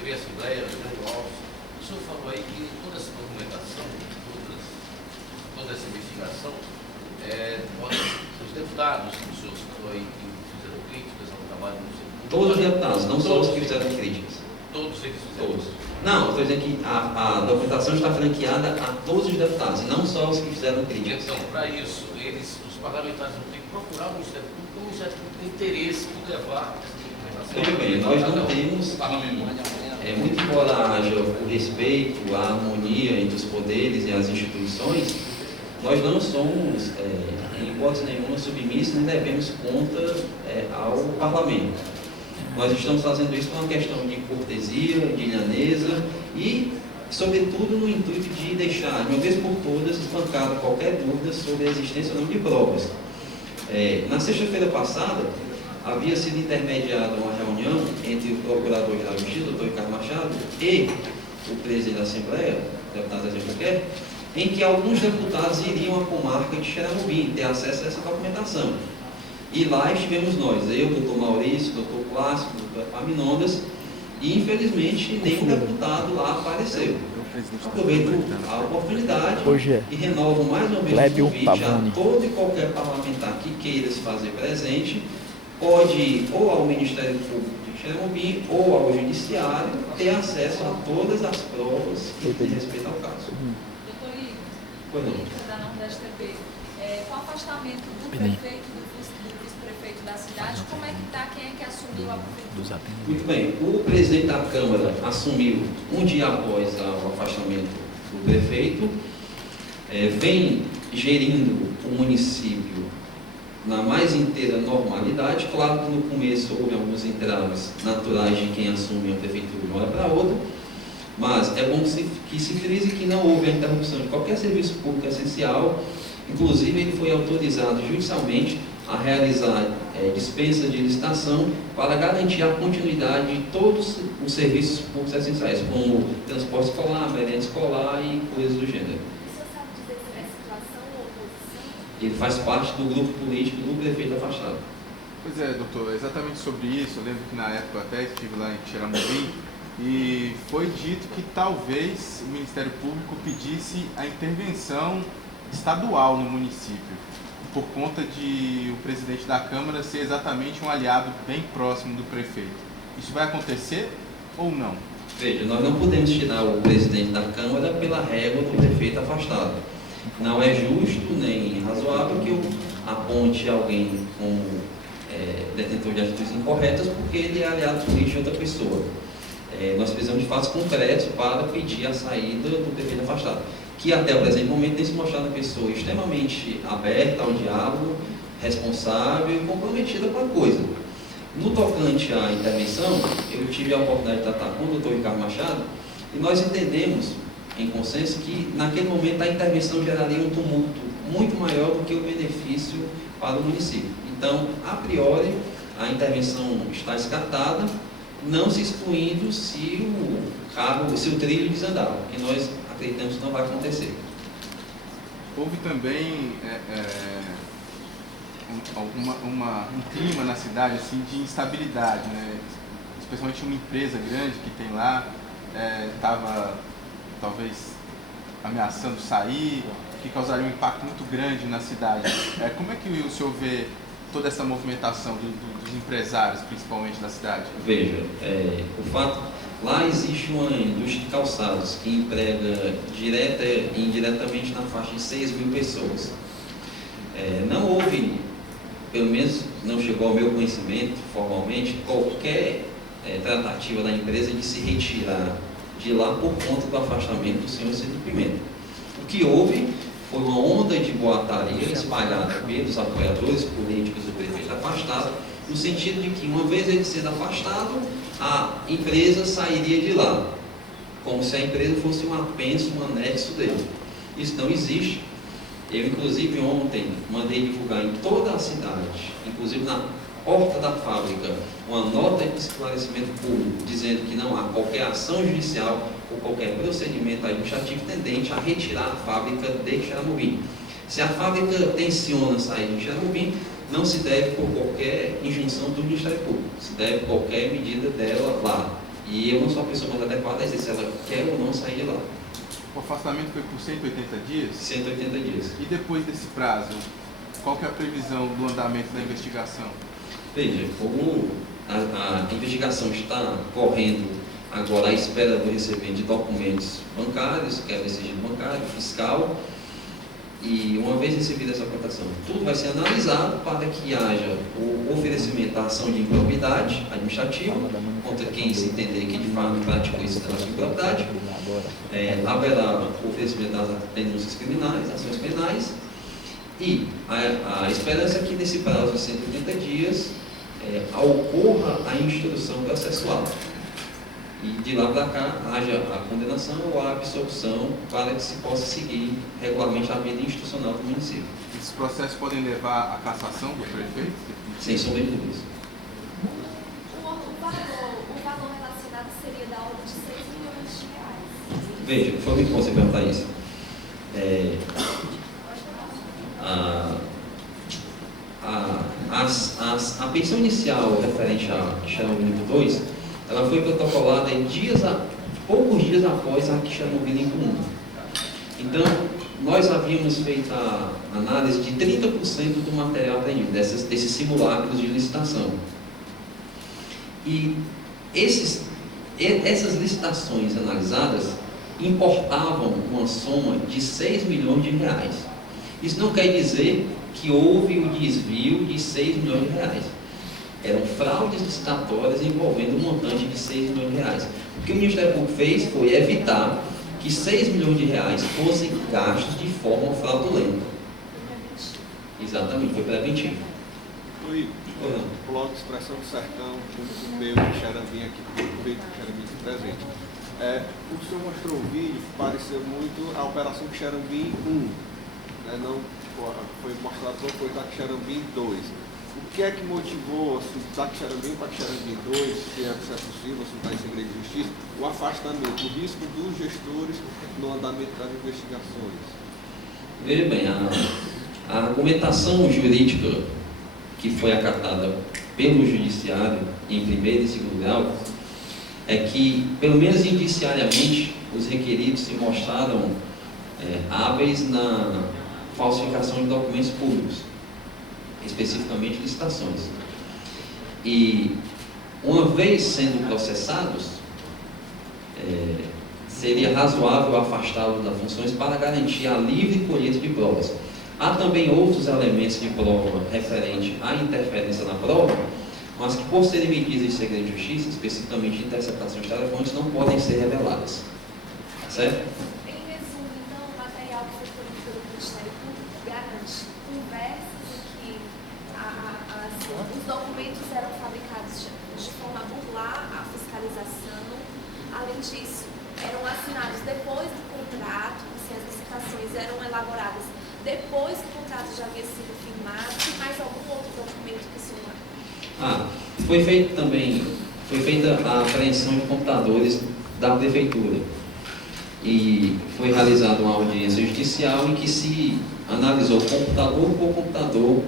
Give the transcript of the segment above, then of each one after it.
TV Assembleia, Grande Alves, o senhor falou aí que toda essa documentação, toda essa investigação, os deputados que o senhor citou aí que fizeram críticas ao trabalho do Ministério Público. Todos os deputados, não só os que fizeram críticas. Todos eles fizeram. Todos. Não, estou dizendo que a documentação está franqueada a todos os deputados, e não só os que fizeram críticas. Então, para isso, os parlamentares vão ter que procurar o Ministério Público, o Ministério Público tem interesse em levar essa documentação. Veja bem, nós não temos, muito embora haja o respeito, a harmonia entre os poderes e as instituições, nós não somos, em hipótese nenhuma, submissos, nem devemos conta ao parlamento. Nós estamos fazendo isso por uma questão de cortesia, de lhaneza e, sobretudo, no intuito de deixar, de uma vez por todas, espancada qualquer dúvida sobre a existência ou não de provas. Na sexta-feira passada, havia sido intermediada uma reunião entre o Procurador-Geral de Justiça, Dr. Ricardo Machado, e o presidente da Assembleia, o deputado Zé Buquerque, em que alguns deputados iriam à comarca de Xeramobim ter acesso a essa documentação. E lá estivemos nós, eu, doutor Maurício, doutor Clássico, doutor Epaminondas, e infelizmente nenhum deputado lá apareceu. Aproveito a oportunidade e renovo mais uma vez o convite a todo e qualquer parlamentar que queira se fazer presente, pode ir ou ao Ministério Público de Xeramobim ou ao Judiciário ter acesso a todas as provas que diz respeito ao caso. Doutor Igor, da Nordeste TV, com o afastamento do prefeito e do vice-prefeito da cidade, como é que está? Quem é que assumiu a prefeitura? Muito bem, o presidente da Câmara assumiu um dia após o afastamento do prefeito, vem gerindo o município na mais inteira normalidade. Claro que no começo houve alguns entraves naturais de quem assume a prefeitura de uma hora para outra, mas é bom que se frise que não houve a interrupção de qualquer serviço público essencial. Inclusive, ele foi autorizado judicialmente a realizar dispensa de licitação para garantir a continuidade de todos os serviços públicos essenciais, como transporte escolar, merenda escolar e coisas do gênero. O senhor sabe dizer se é situação ou oposição? Ele faz parte do grupo político do prefeito afastado. Pois é, doutor, exatamente sobre isso. Eu lembro que na época eu até estive lá em Xeramobim e foi dito que talvez o Ministério Público pedisse a intervenção estadual no município, por conta de o presidente da Câmara ser exatamente um aliado bem próximo do prefeito. Isso vai acontecer ou não? Veja, nós não podemos tirar o presidente da Câmara pela régua do prefeito afastado. Não é justo nem razoável que eu aponte alguém como detentor de atitudes incorretas porque ele é aliado político de outra pessoa. Nós precisamos de fatos concretos para pedir a saída do prefeito afastado, que até o presente momento tem se mostrado uma pessoa extremamente aberta ao diálogo, responsável e comprometida com a coisa. No tocante à intervenção, eu tive a oportunidade de tratar com o doutor Ricardo Machado e nós entendemos, em consenso, que naquele momento a intervenção geraria um tumulto muito maior do que o benefício para o município. Então, a priori, a intervenção está descartada, não se excluindo se o trilho desandar, que nós acreditamos que não vai acontecer. Houve também um clima na cidade assim, de instabilidade, né? Especialmente uma empresa grande que tem lá, estava talvez ameaçando sair, que causaria um impacto muito grande na cidade. Como é que o senhor vê toda essa movimentação dos empresários, principalmente da cidade? Veja, o fato, lá existe uma indústria de calçados que emprega direta e indiretamente na faixa de 6 mil pessoas. Não houve, pelo menos não chegou ao meu conhecimento formalmente, qualquer tratativa da empresa de se retirar de lá por conta do afastamento do senhor Ciro Pimenta. O que houve foi uma onda de boataria espalhada pelos apoiadores políticos do prefeito afastado, no sentido de que, uma vez ele sendo afastado, a empresa sairia de lá, como se a empresa fosse um apenso, um anexo dele. Isso não existe. Eu, inclusive, ontem mandei divulgar em toda a cidade, inclusive na porta da fábrica, uma nota de esclarecimento público dizendo que não há qualquer ação judicial ou qualquer procedimento administrativo tendente a retirar a fábrica de Xeramobim. Se a fábrica tenciona sair de Xeramobim, não se deve por qualquer injunção do Ministério Público, se deve por qualquer medida dela lá. E eu não sou a pessoa mais adequada a dizer se ela quer ou não sair de lá. O afastamento foi por 180 dias? 180 dias. E depois desse prazo, qual que é a previsão do andamento da investigação? Veja, como a investigação está correndo agora à espera do recebimento de documentos bancários, que é o sigilo bancário, fiscal, e uma vez recebida essa cotação, tudo vai ser analisado para que haja o oferecimento da ação de improbidade administrativa contra quem se entender que de fato praticou esse delito de improbidade. Haverá o oferecimento das denúncias criminais, ações penais, e a esperança é que nesse prazo de 180 dias ocorra a instrução processual. E de lá para cá haja a condenação ou a absolução para que se possa seguir regularmente a vida institucional do município. Esses processos podem levar à cassação do prefeito? Sem sombra de dúvidas. O valor relacionado seria da ordem de 6 milhões de reais. Veja, foi muito bom você perguntar isso. A pensão inicial referente a Chernobyl 2, ela foi protocolada poucos dias após a Chernobyl 1. Então, nós havíamos feito a análise de 30% do material apreendido, desses simulacros de licitação. E essas licitações analisadas importavam uma soma de 6 milhões de reais. Isso não quer dizer que houve o desvio de 6 milhões de reais. Eram fraudes licitatórias envolvendo um montante de 6 milhões de reais. O que o Ministério Público fez foi evitar que 6 milhões de reais fossem gastos de forma fraudulenta. Exatamente, foi preventivo. Oi, coloco expressão do sertão, junto com o meu Xerambim aqui, veio do Xerambim presente. O senhor mostrou o vídeo, pareceu muito a Operação Xerambim 1. Não foi mostrado foi da Xerambim 2. O que é que motivou, da Xerambim para Xerambim 2, se é possível, se não está em segredo de justiça, o afastamento, o risco dos gestores no andamento das investigações? Veja bem, a argumentação jurídica que foi acatada pelo Judiciário em primeiro e segundo grau é que, pelo menos indiciariamente, os requeridos se mostraram hábeis na falsificação de documentos públicos, especificamente licitações. E, uma vez sendo processados, seria razoável afastá-los das funções para garantir a livre colheita de provas. Há também outros elementos de prova referente à interferência na prova, mas que, por serem medidas de segredo de justiça, especificamente de interceptação de telefones, não podem ser reveladas. Certo? Em resumo, então, o material que foi colhido pelo Ministério Público garante conversas em que os documentos eram fabricados de forma a burlar a fiscalização. Além disso, eram assinados depois do contrato, se as licitações eram elaboradas depois que o contrato já havia sido firmado, e mais algum outro documento que se foi feita a apreensão de computadores da prefeitura e foi realizada uma audiência judicial em que se analisou computador por computador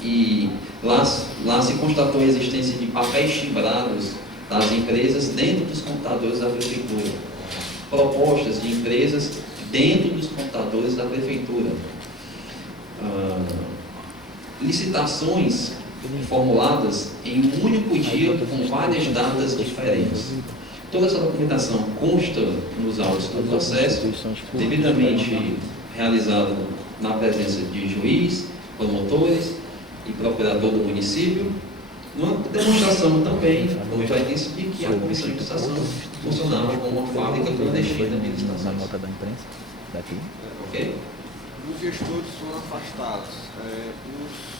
e lá se constatou a existência de papéis timbrados das empresas dentro dos computadores da prefeitura, propostas de empresas dentro dos computadores da prefeitura, licitações formuladas em um único dia com várias datas diferentes. Toda essa documentação consta nos autos do processo, devidamente realizado na presença de juiz, promotores e procurador do município, numa demonstração também, como eu já disse, de que a comissão de licitação funcionava como uma fábrica clandestina de licitações. Nota da imprensa daqui. Ok? Os gestores foram afastados, os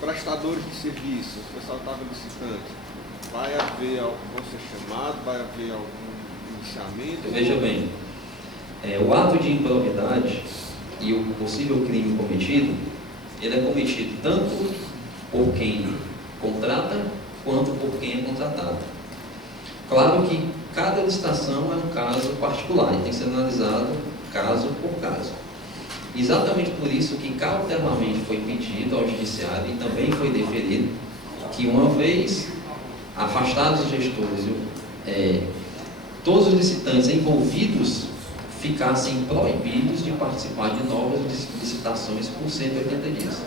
prestadores de serviço, o pessoal estava licitante, vai ser chamado, vai haver algum iniciamento? Veja bem, o ato de improbidade e o possível crime cometido, ele é cometido tanto por quem contrata quanto por quem é contratado. Claro que cada licitação é um caso particular e tem que ser analisado caso por caso. Exatamente por isso que cautelarmente foi pedido ao Judiciário e também foi deferido que, uma vez afastados os gestores todos os licitantes envolvidos ficassem proibidos de participar de novas licitações por 180 dias.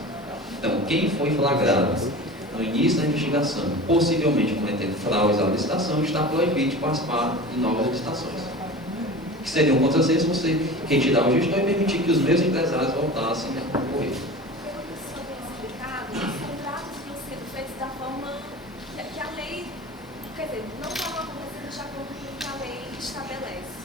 Então, quem foi flagrado no início da investigação, possivelmente cometendo fraudes à licitação, está proibido de participar de novas licitações. Que seriam contrassenso você retirar o gestor e permitir que os meus empresários voltassem a concorrer. Pelo que o senhor tem explicado, os contratos vinham sendo feitos da forma que a lei, quer dizer, não estavam acontecendo de acordo com o que a lei estabelece.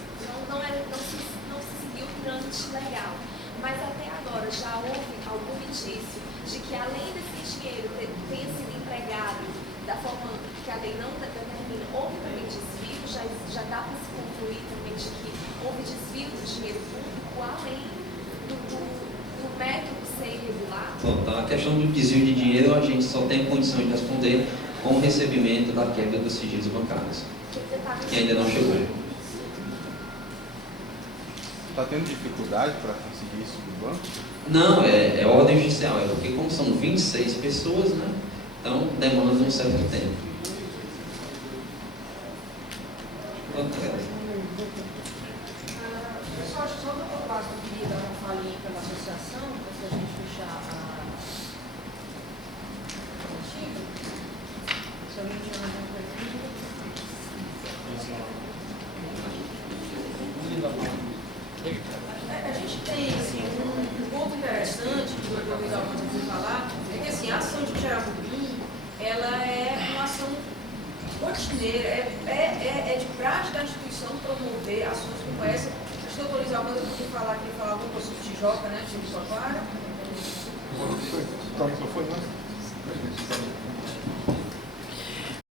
Não se seguiu o trâmite legal. Mas até agora já houve algum indício de que, além desse dinheiro tenha sido empregado da forma que a lei não determina, houve também desvio, já dá para se concluir também de que houve desvio do dinheiro público, além do método ser irregular? Pronto, a questão do desvio de dinheiro a gente só tem condição de responder com o recebimento da quebra dos sigilos bancários, que ainda não chegou. Está tendo dificuldade para conseguir isso do banco? Não, é ordem judicial, é porque como são 26 pessoas, né? Então demanda um certo tempo. Pessoal, só do outro lado, eu queria dar uma falinha pela associação, antes da gente fechar a antiga. Se alguém tiver alguma pergunta. A gente tem assim, um ponto interessante que o doutor Luiz Alberto vai falar, é que assim, a ação de Xerabubim, ela é uma ação rotineira, é de prática da instituição promover ações como essa. Acho que o doutor Luiz Alberto queria falar alguma coisa sobre o Tijoca, né? Sobre o Socorro. Tá, não foi, né?